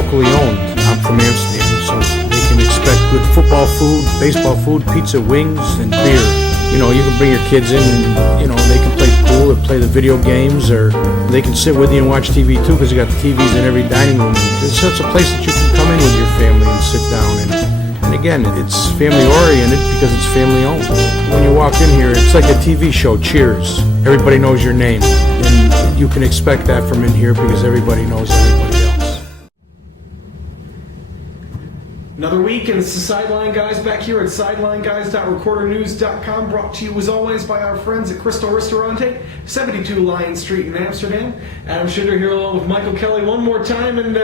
locally owned. I'm from Amsterdam, so they can expect good football food, baseball food, pizza, wings, and beer. You know, you can bring your kids in and, you know, they can play pool or play the video games, or they can sit with you and watch TV too, because you got the TVs in every dining room. It's such a place that you can come in with your family and sit down. And again, it's family oriented because it's family owned. When you walk in here, it's like a TV show, Cheers. Everybody knows your name. And you can expect that from in here because everybody knows everybody else. Another week, and it's the Sideline Guys back here at sidelineguys.recordernews.com, brought to you as always by our friends at Crystal Ristorante, 72 Lion Street in Amsterdam. Adam Schinder here along with Michael Kelly one more time, and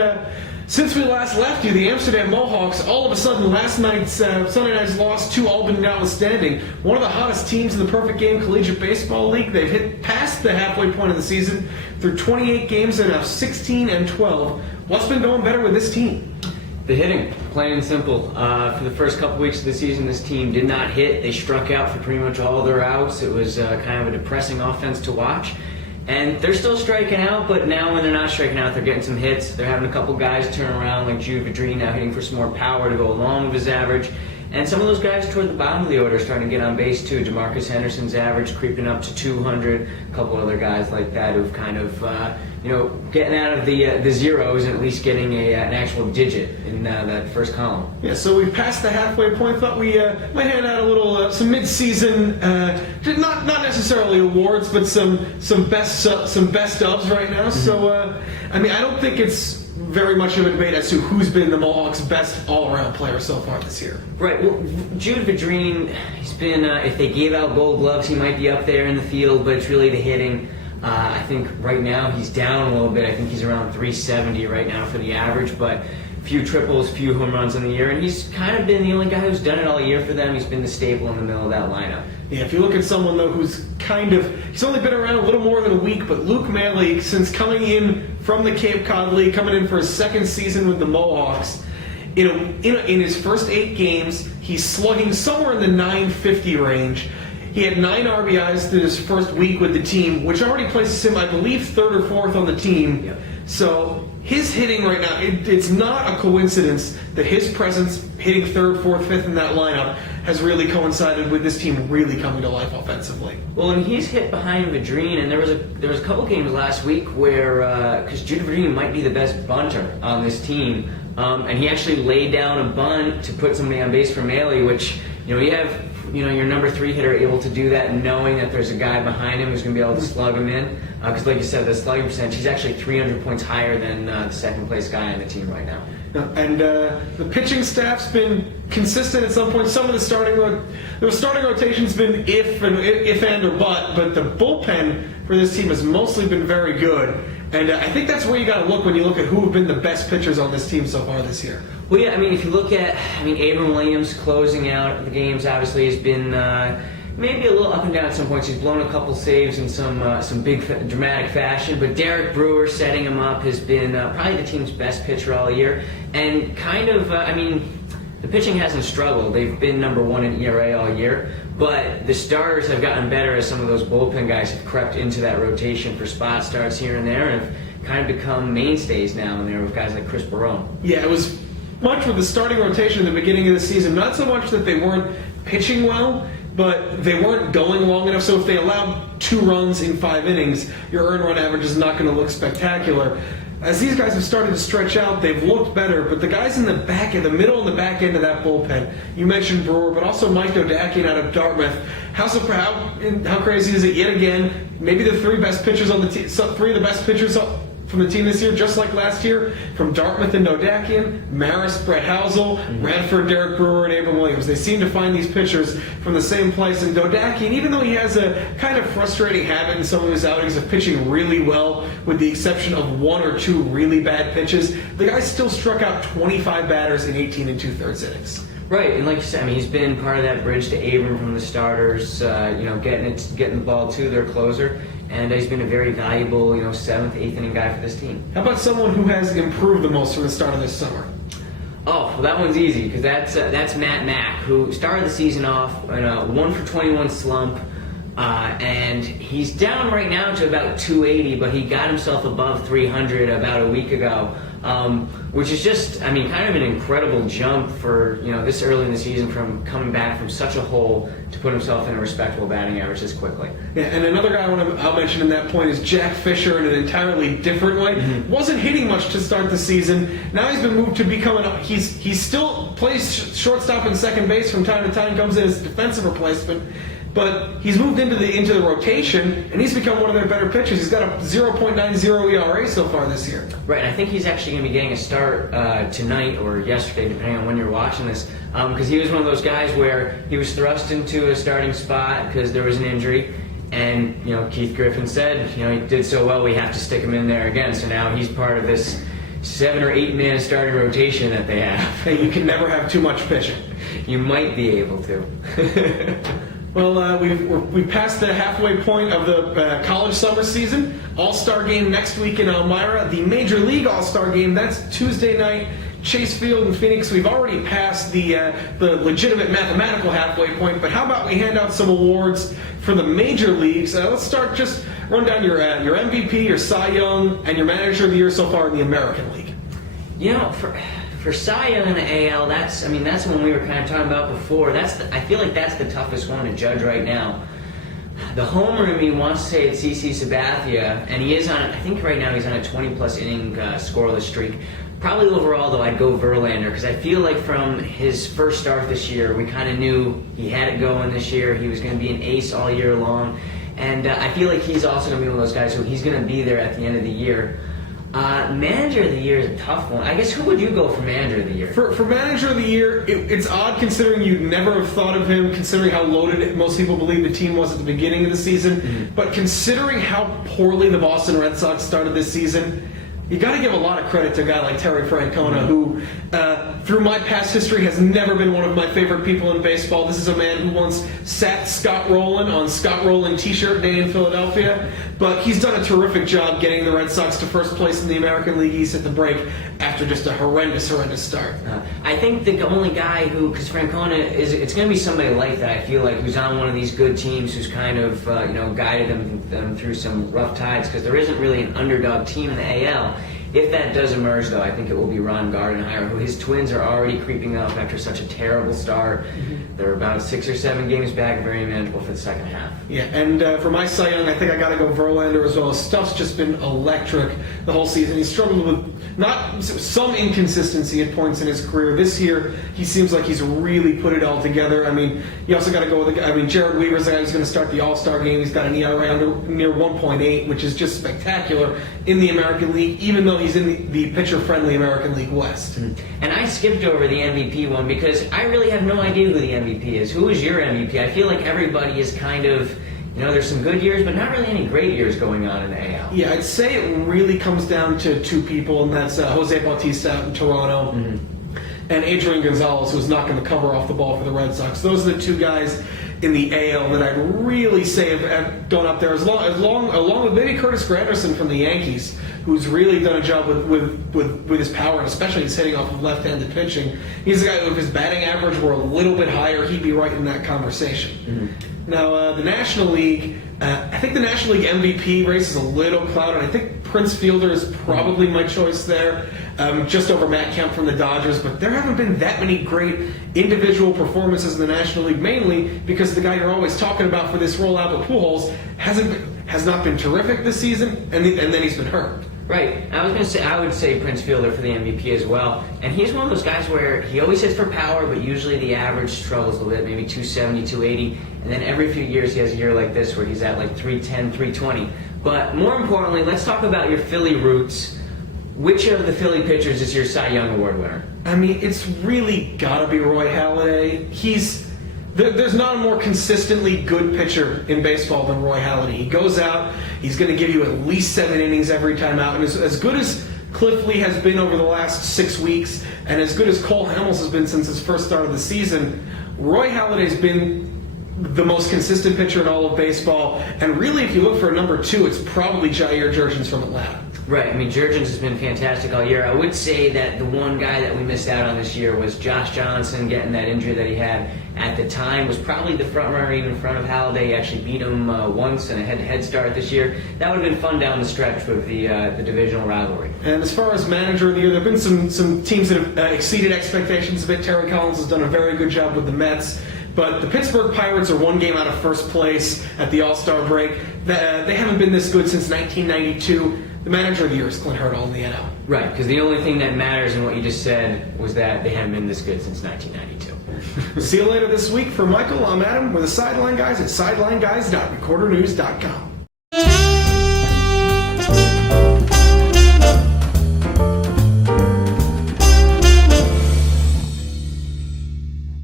since we last left you, the Amsterdam Mohawks, all of a sudden last night's Sunday night's loss to Albany notwithstanding, one of the hottest teams in the Perfect Game Collegiate Baseball League. They've hit past the halfway point of the season through 28 games and now 16-12. What's been going better with this team? The hitting, plain and simple. For the first couple weeks of the season, this team did not hit. They struck out for pretty much all their outs. It was kind of a depressing offense to watch. And they're still striking out, but now when they're not striking out, they're getting some hits. They're having a couple guys turn around, like Jude Vidrine now hitting for some more power to go along with his average. And some of those guys toward the bottom of the order are starting to get on base too. DeMarcus Henderson's average creeping up to 200. A couple other guys like that who've kind of, getting out of the zeros and at least getting an actual digit in that first column. Yeah, so we've passed the halfway point. Thought we might hand out a little some mid-season, not necessarily awards, but some best ofs right now. So I don't think it's very much of a debate as to who's been the Mohawks' best all-around player so far this year. Right. Well, Jude Vidrine, he's been, if they gave out gold gloves, he might be up there in the field, but it's really the hitting. I think right now he's down a little bit. I think he's around 370 right now for the average, but few triples, few home runs in the year, and he's kind of been the only guy who's done it all year for them. He's been the staple in the middle of that lineup. Yeah, if you look at someone, though, he's only been around a little more than a week, but Luke Manley, since coming in from the Cape Cod League, coming in for his second season with the Mohawks, in his first 8 games, he's slugging somewhere in the 950 range. He had 9 RBIs through his first week with the team, which already places him, I believe, 3rd or 4th on the team. Yep. So his hitting right now, it's not a coincidence that his presence hitting 3rd, 4th, 5th in that lineup has really coincided with this team really coming to life offensively. Well, and he's hit behind Vidrine, and there was a couple games last week where, because Jude Vidrine might be the best bunter on this team, and he actually laid down a bunt to put somebody on base for Maley, which, you have your number 3 hitter able to do that, knowing that there's a guy behind him who's going to be able to slug him in. Because like you said, the slugging percentage, he's actually 300 points higher than the second place guy on the team right now. And the pitching staff's been consistent at some point. Some of the starting rotation's been if and or but the bullpen for this team has mostly been very good. And I think that's where you got to look when you look at who have been the best pitchers on this team so far this year. Well, yeah, if you look at, Abram Williams closing out the games obviously has been maybe a little up and down at some points. He's blown a couple saves in some big dramatic fashion, but Derek Brewer setting him up has been probably the team's best pitcher all year. And kind of, the pitching hasn't struggled. They've been number 1 in ERA all year, but the starters have gotten better as some of those bullpen guys have crept into that rotation for spot starts here and there and have kind of become mainstays now and there with guys like Chris Barone. Yeah, it was much with the starting rotation at the beginning of the season. Not so much that they weren't pitching well, but they weren't going long enough. So if they allowed 2 runs in 5 innings, your earned run average is not going to look spectacular. As these guys have started to stretch out, they've looked better, but the guys in the middle and the back end of that bullpen, you mentioned Brewer, but also Mike Dodakian out of Dartmouth. How crazy is it yet again? Maybe the 3 best pitchers on the team, 3 of the best pitchers from the team this year, just like last year, from Dartmouth and Dodakian, Maris, Brett Housel, Radford, Derek Brewer, and Abram Williams. They seem to find these pitchers from the same place. And Dodakian, even though he has a kind of frustrating habit in some of his outings of pitching really well, with the exception of 1 or 2 really bad pitches, the guy still struck out 25 batters in 18 2/3 innings. Right, and like you said, he's been part of that bridge to Abram from the starters, getting the ball to their closer, and he's been a very valuable, 7th, 8th inning guy for this team. How about someone who has improved the most from the start of this summer? Oh, well, that one's easy because that's Matt Mack, who started the season off in a 1-for-21 slump, and he's down right now to about 280, but he got himself above 300 about a week ago. which is just, I mean, kind of an incredible jump for, this early in the season, from coming back from such a hole to put himself in a respectable batting average this quickly. Yeah, and another guy I'll mention in that point is Jack Fisher in an entirely different way. Mm-hmm. Wasn't hitting much to start the season. Now he's been moved to become he still plays shortstop and second base from time to time, comes in as a defensive replacement. But he's moved into the rotation, and he's become one of their better pitchers. He's got a 0.90 ERA so far this year. Right, and I think he's actually going to be getting a start tonight or yesterday, depending on when you're watching this, because he was one of those guys where he was thrust into a starting spot because there was an injury, and Keith Griffin said, he did so well, we have to stick him in there again. So now he's part of this 7 or 8 man starting rotation that they have. Hey, you can never have too much pitching. You might be able to. Well, we've passed the halfway point of the college summer season. All-Star game next week in Elmira. The Major League All-Star game, that's Tuesday night, Chase Field in Phoenix. We've already passed the legitimate mathematical halfway point, but how about we hand out some awards for the major leagues? Let's start, just run down your MVP, your Cy Young, and your Manager of the Year so far in the American League. For Cy Young in the AL, that's one we were kind of talking about before. I feel like that's the toughest one to judge right now. The homer in me wants to say it's CC Sabathia, and he is on, I think right now he's on a 20-plus inning scoreless streak. Probably overall, though, I'd go Verlander, because I feel like from his first start this year, we kind of knew he had it going this year. He was going to be an ace all year long, and I feel like he's also going to be one of those guys who he's going to be there at the end of the year. Manager of the Year is a tough one. I guess, who would you go for Manager of the Year? For Manager of the Year, it's odd considering you'd never have thought of him, considering how loaded most people believe the team was at the beginning of the season. Mm-hmm. But considering how poorly the Boston Red Sox started this season, you got to give a lot of credit to a guy like Terry Francona, who, through my past history, has never been one of my favorite people in baseball. This is a man who once sat Scott Rowland on Scott Rowland T-shirt day in Philadelphia, but he's done a terrific job getting the Red Sox to first place in the American League East at the break after just a horrendous start. I think the only guy who, because Francona it's going to be somebody like that, I feel like, who's on one of these good teams, who's kind of guided them through some rough tides, because there isn't really an underdog team in the AL. If that does emerge, though, I think it will be Ron Gardenhire, who his Twins are already creeping up after such a terrible start. Mm-hmm. They're about 6 or 7 games back, very manageable for the second half. Yeah, and for my Cy Young, I think I got to go Verlander as well. Stuff's just been electric the whole season. He's struggled with some inconsistency at points in his career. This year, he seems like he's really put it all together. I mean, you also got to go with Jared Weaver's the guy who's going to start the All-Star game. He's got an ERA near 1.8, which is just spectacular in the American League, even though he's in the pitcher-friendly American League West. Mm-hmm. And I skipped over the MVP one because I really have no idea who the MVP is. Who is your MVP? I feel like everybody is kind of, there's some good years, but not really any great years going on in the AL. Yeah, I'd say it really comes down to 2 people, and that's Jose Bautista out in Toronto, and Adrian Gonzalez, who's knocking the cover off the ball for the Red Sox. Those are the 2 guys in the AL that I'd really say have gone up there, along with maybe Curtis Granderson from the Yankees, who's really done a job with his power, and especially his hitting off of left-handed pitching. He's a guy who, if his batting average were a little bit higher, he'd be right in that conversation. Mm-hmm. Now, the National League, I think the National League MVP race is a little clouded. I think Prince Fielder is probably my choice there, just over Matt Kemp from the Dodgers. But there haven't been that many great individual performances in the National League, mainly because the guy you're always talking about for this role, Albert Pujols, has not been terrific this season, and then he's been hurt. Right. I would say Prince Fielder for the MVP as well. And he's one of those guys where he always hits for power, but usually the average struggles a little bit, maybe 270, 280. And then every few years he has a year like this where he's at like 310, 320. But more importantly, let's talk about your Philly roots. Which of the Philly pitchers is your Cy Young Award winner? I mean, it's really got to be Roy Halladay. There's not a more consistently good pitcher in baseball than Roy Halladay. He goes out, he's going to give you at least 7 innings every time out. And as good as Cliff Lee has been over the last 6 weeks, and as good as Cole Hamels has been since his first start of the season, Roy Halladay's been the most consistent pitcher in all of baseball. And really, if you look for a number 2, it's probably Jair Jurgens from Atlanta. Right. I mean, Jurgens has been fantastic all year. I would say that the one guy that we missed out on this year was Josh Johnson. Getting that injury that he had at the time was probably the front runner, even in front of Halliday. He actually beat him once in a head-to-head start this year. That would have been fun down the stretch with the divisional rivalry. And as far as manager of the year, there have been some teams that have exceeded expectations a bit. Terry Collins has done a very good job with the Mets. But the Pittsburgh Pirates are one game out of first place at the All-Star break. They haven't been this good since 1992. The manager of the year is Clint Hurdle in the NL. Right, because the only thing that matters in what you just said was that they haven't been this good since 1992. See you later this week. For Michael, I'm Adam. We're the Sideline Guys at sidelineguys.recordernews.com.